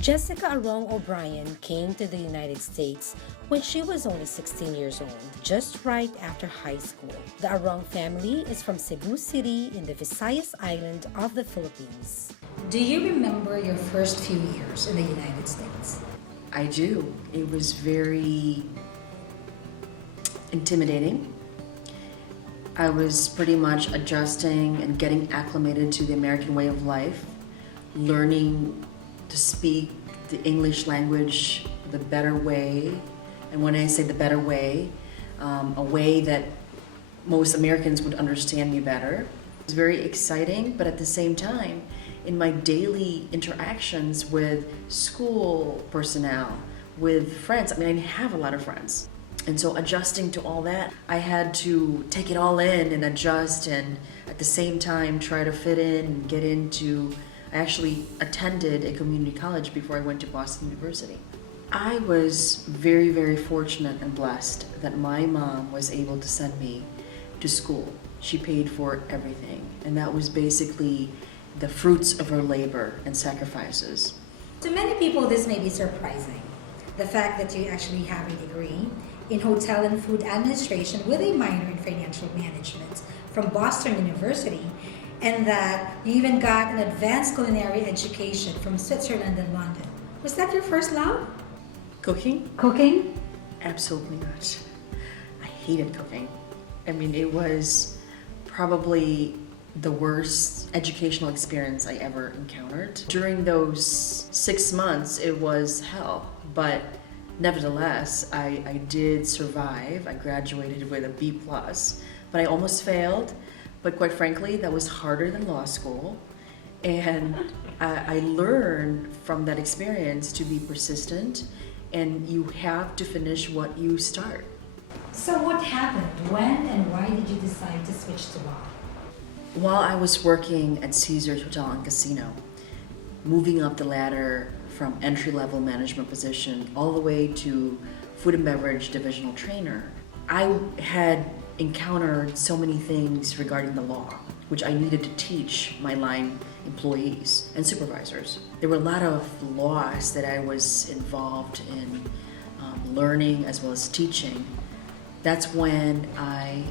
Jessica Arong O'Brien came to the United States when she was only 16 years old, just right after high school. The Arong family is from Cebu City in the Visayas Island of the Philippines. Do you remember your first few years in the United States? I do. It was very intimidating. I was pretty much adjusting and getting acclimated to the American way of life, learning to speak the English language the better way. And when I say the better way, a way that most Americans would understand me better. It was very exciting, but at the same time, in my daily interactions with school personnel, with friends, I have a lot of friends. And so adjusting to all that, I had to take it all in and adjust and at the same time try to fit in and get into. I actually attended a community college before I went to Boston University. I was very, very fortunate and blessed that my mom was able to send me to school. She paid for everything, and that was basically the fruits of her labor and sacrifices. To many people, this may be surprising. The fact that you actually have a degree in hotel and food administration with a minor in financial management from Boston University, and that you even got an advanced culinary education from Switzerland and London. Was that your first love? Cooking? Cooking? Absolutely not. I hated cooking. It was probably the worst educational experience I ever encountered. During those 6 months, it was hell, but nevertheless, I did survive. I graduated with a B+, but I almost failed. But quite frankly, that was harder than law school. And I learned from that experience to be persistent, and you have to finish what you start. So what happened? When and why did you decide to switch to law? While I was working at Caesars Hotel and Casino, moving up the ladder from entry-level management position all the way to food and beverage divisional trainer, I had encountered so many things regarding the law, which I needed to teach my line employees and supervisors. There were a lot of laws that I was involved in learning as well as teaching. That's when I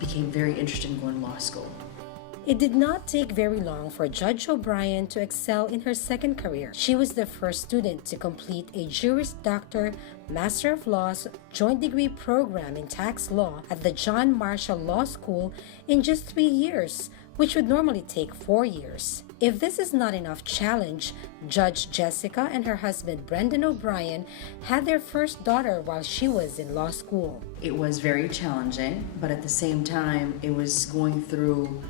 became very interested in going to law school. It did not take very long for Judge O'Brien to excel in her second career. She was the first student to complete a Juris Doctor, Master of Laws joint degree program in tax law at the John Marshall Law School in just 3 years, which would normally take 4 years. If this is not enough challenge, Judge Jessica and her husband Brendan O'Brien had their first daughter while she was in law school. It was very challenging, but at the same time, it was going through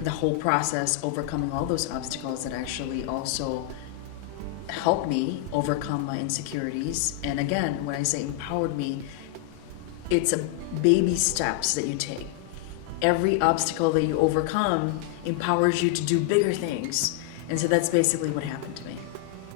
the whole process, overcoming all those obstacles that actually also helped me overcome my insecurities. And again, when I say empowered me, it's a baby steps that you take. Every obstacle that you overcome empowers you to do bigger things. And so that's basically what happened to me.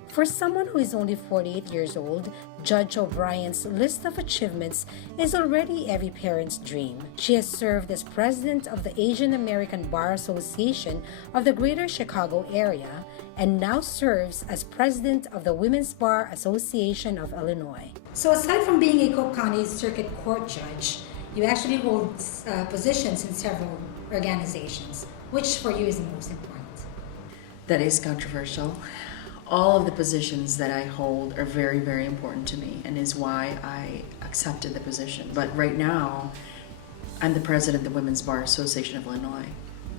For someone who is only 48 years old, Judge O'Brien's list of achievements is already every parent's dream. She has served as president of the Asian American Bar Association of the Greater Chicago area and now serves as president of the Women's Bar Association of Illinois. So aside from being a Cook County Circuit Court judge, you actually hold positions in several organizations. Which for you is the most important? That is controversial. All of the positions that I hold are very, very important to me and is why I accepted the position. But right now, I'm the president of the Women's Bar Association of Illinois.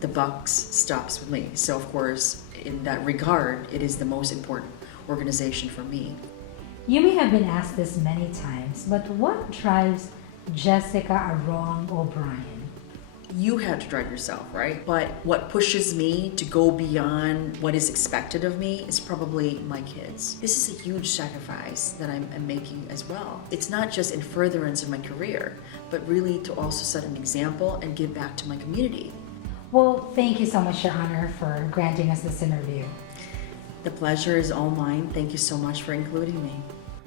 The buck stops with me. So of course, in that regard, it is the most important organization for me. You may have been asked this many times, but what drives Jessica Arong O'Brien? You have to drive yourself, right? But what pushes me to go beyond what is expected of me is probably my kids. This is a huge sacrifice that I'm making as well. It's not just in furtherance of my career, but really to also set an example and give back to my community. Well, thank you so much, Your Honor, for granting us this interview. The pleasure is all mine. Thank you so much for including me.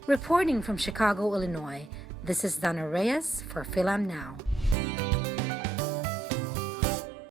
Reporting from Chicago, Illinois, this is Donna Reyes for Philam Now.